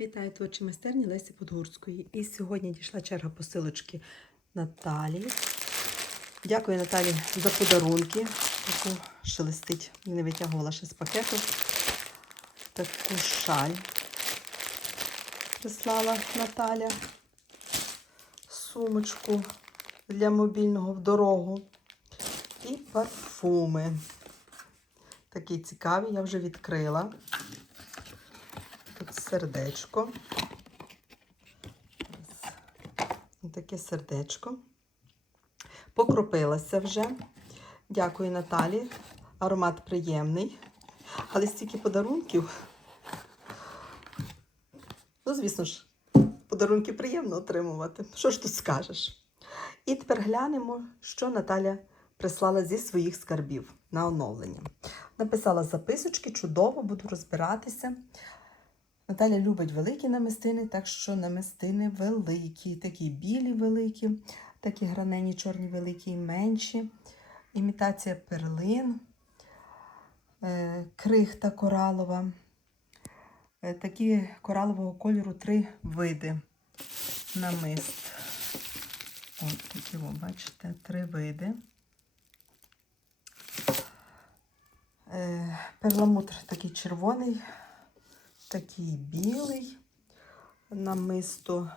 Вітаю творчі майстерні Лесі Подгурської. І сьогодні дійшла черга посилочки Наталії. Дякую Наталі за подарунки. Таку шелестить, не витягувала ще з пакету. Таку шаль прислала Наталя. Сумочку для мобільного в дорогу. І парфуми. Такі цікаві, я вже відкрила. Сердечко. Таке сердечко. Покропилася вже. Дякую Наталі. Аромат приємний. Але стільки подарунків. Ну, звісно ж, подарунки приємно отримувати. Що ж тут скажеш? І тепер глянемо, що Наталя прислала зі своїх скарбів на оновлення. Написала записочки, чудово, буду розбиратися. Наталя любить великі намистини, так що намистини великі, такі білі великі, такі гранені чорні великі і менші. Імітація перлин, е, крихта коралова. Е, Такі коралового кольору три види намист. От такі, о, бачите, три види. Е, Перламутр такий червоний, такий білий, намисто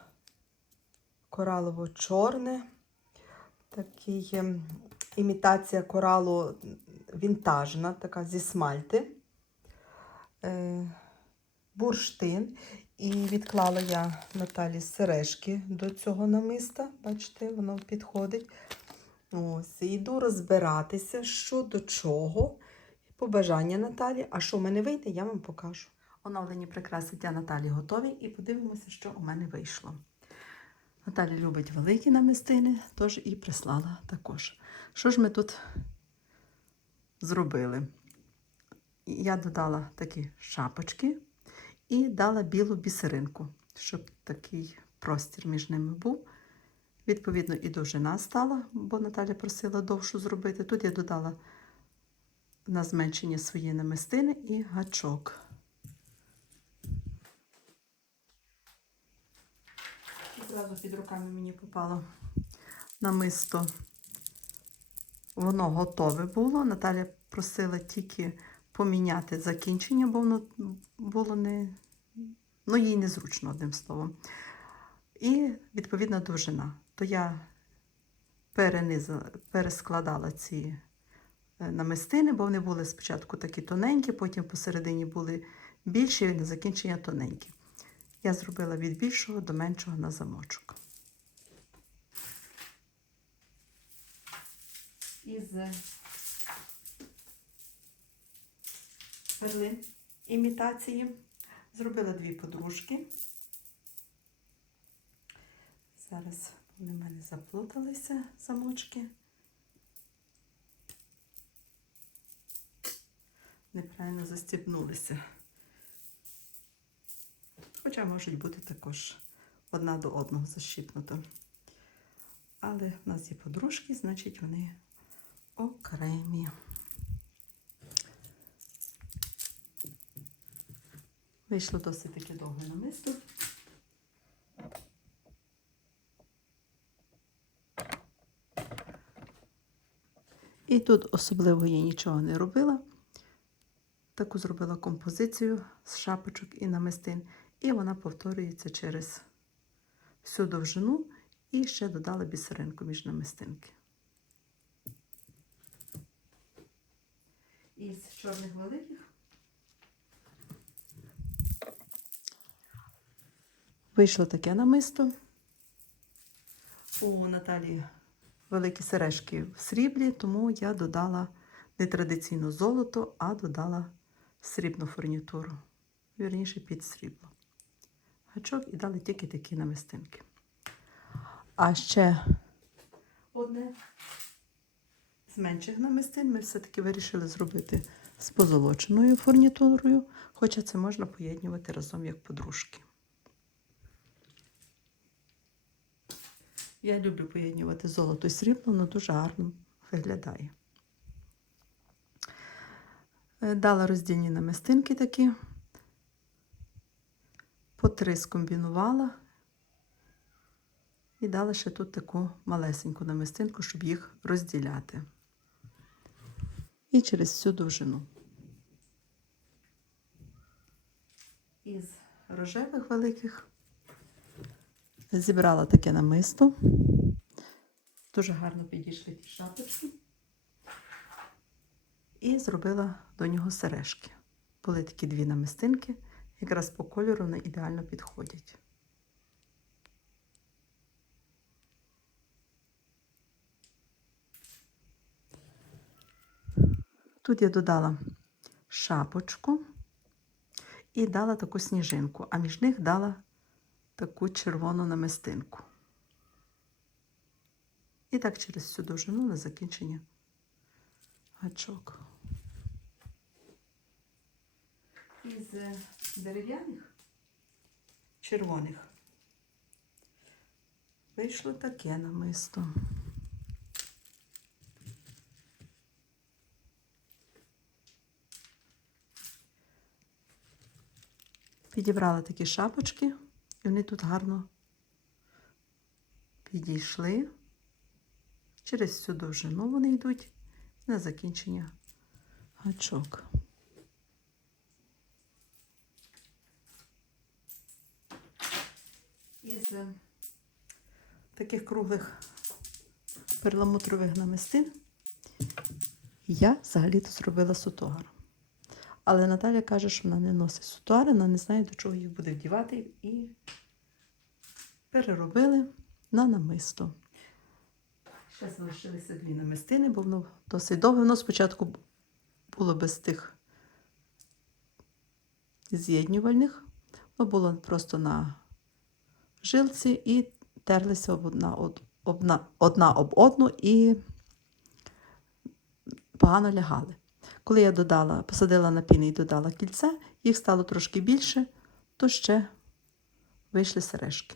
коралово-чорне, такий ем, імітація коралу вінтажна, така зі смальти, е, бурштин. І відклала я Наталі сережки до цього намиста. Бачите, воно підходить. Ось, йду розбиратися, що до чого. Побажання Наталі. А що в мене вийде, я вам покажу. Оновлені прикраси для Наталі готові і подивимося, що у мене вийшло. Наталя любить великі намистини, тож і прислала також. Що ж ми тут зробили? Я додала такі шапочки і дала білу бісеринку, щоб такий простір між ними був. Відповідно, і довжина стала, бо Наталя просила довшу зробити. Тут я додала на зменшення свої намистини і гачок. Зразу під руками мені попало намисто. Воно готове було. Наталя просила тільки поміняти закінчення, бо воно було не, ну, їй незручно, одним словом. І відповідна довжина. То я перенизала, перескладала ці е, намистини, бо вони були спочатку такі тоненькі, потім посередині були більші, і на закінчення тоненькі. Я зробила від більшого до меншого на замочок. Із перлин імітації зробила дві подружки. Зараз вони в мене заплуталися замочки. Неправильно застібнулися. Хоча можуть бути також одна до одного защіпнуто. Але в нас є подружки, значить вони окремі. Вийшло досить таки довге намисто. І тут особливо я нічого не робила. Таку зробила композицію з шапочок і намистин, і вона повторюється через всю довжину і ще додала бісеринку між намистинки. Із чорних великих вийшло таке намисто. У Наталі великі сережки в сріблі, тому я додала не традиційно золото, а додала срібну фурнітуру. Вірніше під срібло. Гачок і дали тільки такі намистинки. А ще одне з менших намистин ми все-таки вирішили зробити з позолоченою фурнітурою, хоча це можна поєднувати разом як подружки. Я люблю поєднувати золото і срібло, воно дуже гарно виглядає. Е, Дала роздільні намистинки такі по три скомбінувала і дала ще тут таку малесеньку намистинку, щоб їх розділяти. І через всю довжину. Із рожевих великих зібрала таке намисто. Дуже гарно підійшли ті шапочки. І зробила до нього сережки. Були такі дві намистинки, якраз по кольору вони ідеально підходять. Тут я додала шапочку і дала таку сніжинку, а між них дала таку червону намистинку. І так через всю довжину на закінчення гачок. Із е, дерев'яних червоних вийшло таке намисто. Підібрала такі шапочки, і вони тут гарно підійшли. Через всю довжину вони йдуть на закінчення гачок. Із е, таких круглих перламутрових намистин я взагалі-то зробила сутогар. Але Наталя каже, що вона не носить сутуари, вона не знає, до чого їх буде вдівати, і переробили на намисто. Ще залишилися дві намистини, бо воно досить довге. Воно спочатку було без тих з'єднювальних. Воно було просто на жилці і терлися одна об, одна, одна об одну і погано лягали. Коли я додала, посадила на піни і додала кільце, їх стало трошки більше, то ще вийшли сережки.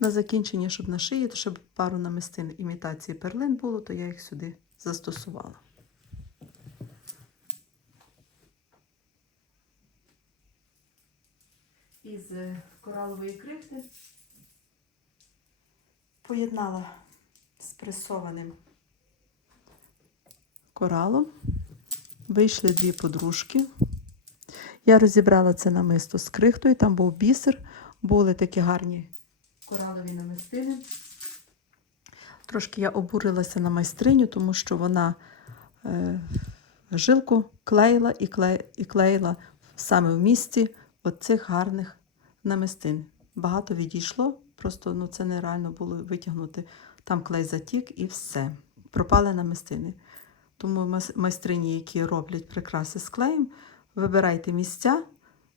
На закінчення, щоб на шиї, то щоб пару намистин імітації перлин було, то я їх сюди застосувала. Із е, коралової крихти поєднала з пресованим коралом. Вийшли дві подружки. Я розібрала це намисто з крихтою, там був бісер, були такі гарні коралові намистини. Трошки я обурилася на майстриню, тому що вона е, жилку клеїла і, клеїла і клеїла саме в місці оцих гарних намистин. Багато відійшло, просто ну, це нереально було витягнути. Там клей затік і все. Пропали намистини. Тому майстрині, які роблять прикраси з клеєм, вибирайте місця,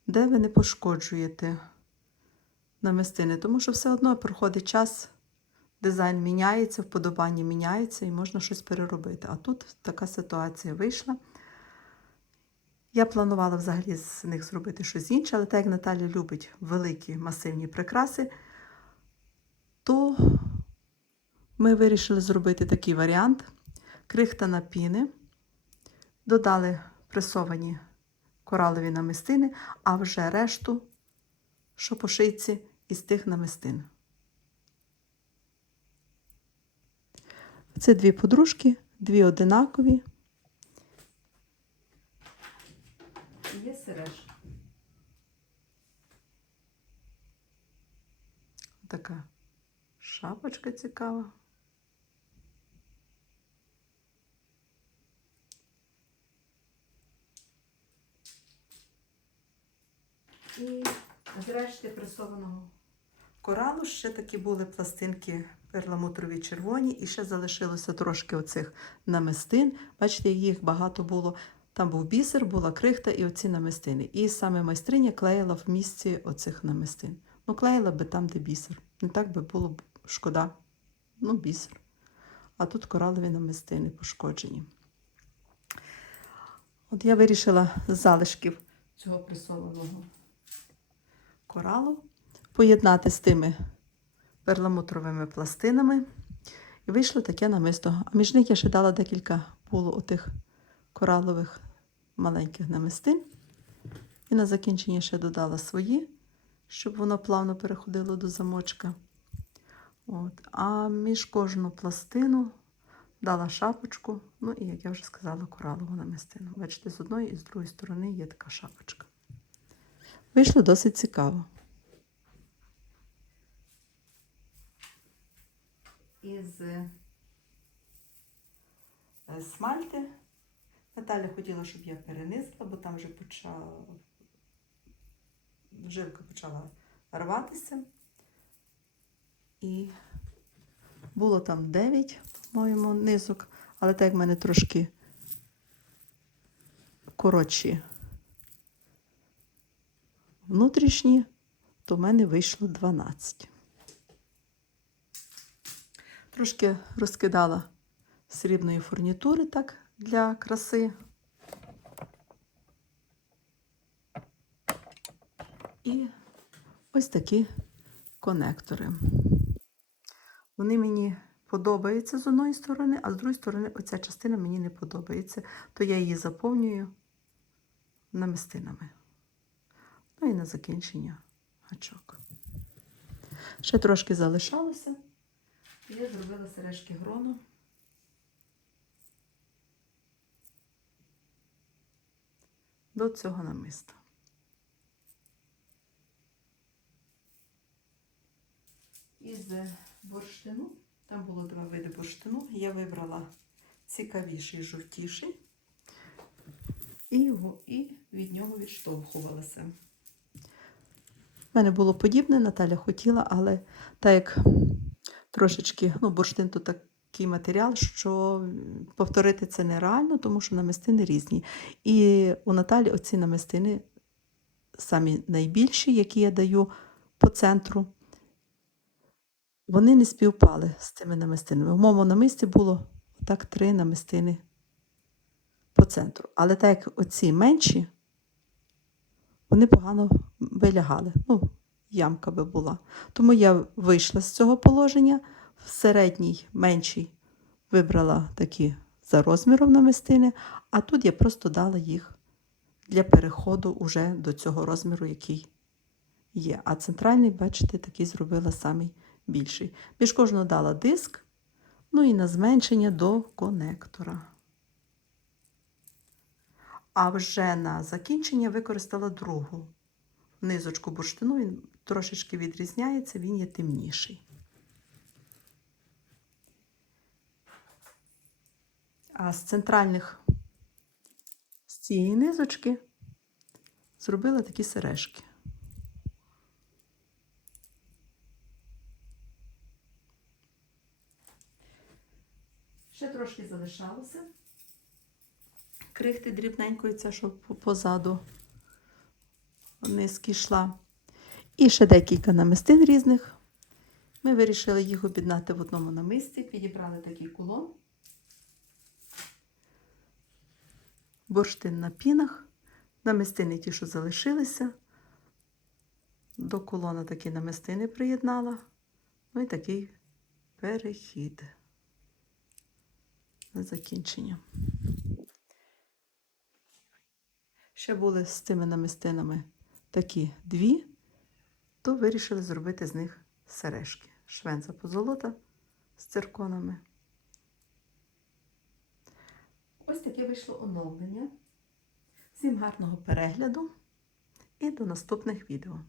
де ви не пошкоджуєте намистини, тому що все одно проходить час, дизайн міняється, вподобання міняється і можна щось переробити. А тут така ситуація вийшла. Я планувала взагалі з них зробити щось інше, але так як Наталя любить великі масивні прикраси, то ми вирішили зробити такий варіант: крихта на піни, додали пресовані коралові намистини, а вже решту, що по шийці, із тих намистин. Це дві подружки, дві одинакові. Є сережка. Така шапочка цікава. І зрешти пресованого коралу ще такі були пластинки перламутрові червоні, і ще залишилося трошки оцих намистин. Бачите, їх багато було. Там був бісер, була крихта і оці намистини. І саме майстриня клеїла в місці оцих намистин. Ну, клеїла би там, де бісер. Не так би було б шкода. Ну, бісер. А тут коралові намистини пошкоджені. От я вирішила з залишків цього присоленого коралу поєднати з тими перламутровими пластинами. І вийшло таке намисто. А між них я ще дала декілька було отих коралових маленьких намистин. І на закінчення ще додала свої, щоб воно плавно переходило до замочка. От. А між кожну пластину дала шапочку, ну і, як я вже сказала, коралову намистину. Бачите, з одної і з другої сторони є така шапочка. Вийшло досить цікаво. Із е, смальти Наталя хотіла, щоб я перенесла, бо там вже почала жилка почала рватися. І було там 9, по-моєму, низок, але так в мене трошки коротші внутрішні, то в мене вийшло 12. Трошки розкидала срібної фурнітури так для краси. І ось такі конектори. Вони мені подобаються з одної сторони, а з другої сторони оця частина мені не подобається, то я її заповнюю намистинами. Ну і на закінчення гачок. Ще трошки залишалося. І я зробила сережки грону. До цього намиста. Із бурштину, там було два види бурштину, я вибрала цікавіший, жовтіший, і, його, і від нього відштовхувалася. У мене було подібне, Наталя хотіла, але так як трошечки, ну, бурштин то такий матеріал, що повторити це нереально, тому що намистини різні. І у Наталі оці намистини самі найбільші, які я даю по центру, вони не співпали з цими намистинами. В моєму намисті було так три намистини по центру. Але так як оці менші, вони погано вилягали. Ну, ямка би була. Тому я вийшла з цього положення. В середній меншій вибрала такі за розміром намистини, а тут я просто дала їх для переходу уже до цього розміру, який є. А центральний, бачите, такий зробила самий більший. Між кожного дала диск, ну і на зменшення до конектора. А вже на закінчення використала другу низочку бурштину, він трошечки відрізняється, він є темніший. А з центральних з цієї низочки зробила такі сережки. Ще трошки залишалося. Крихти дрібненької, це що позаду низки йшла. І ще декілька намистин різних. Ми вирішили їх об'єднати в одному намисті, підібрали такий кулон. Бурштин на пінах, намистини ті, що залишилися. До колона такі намистини приєднала. Ну і такий перехід на закінчення. Ще були з цими намистинами такі дві, то вирішили зробити з них сережки. Швенця позолота з цирконами. Ось таке вийшло оновлення. Всім гарного перегляду і до наступних відео.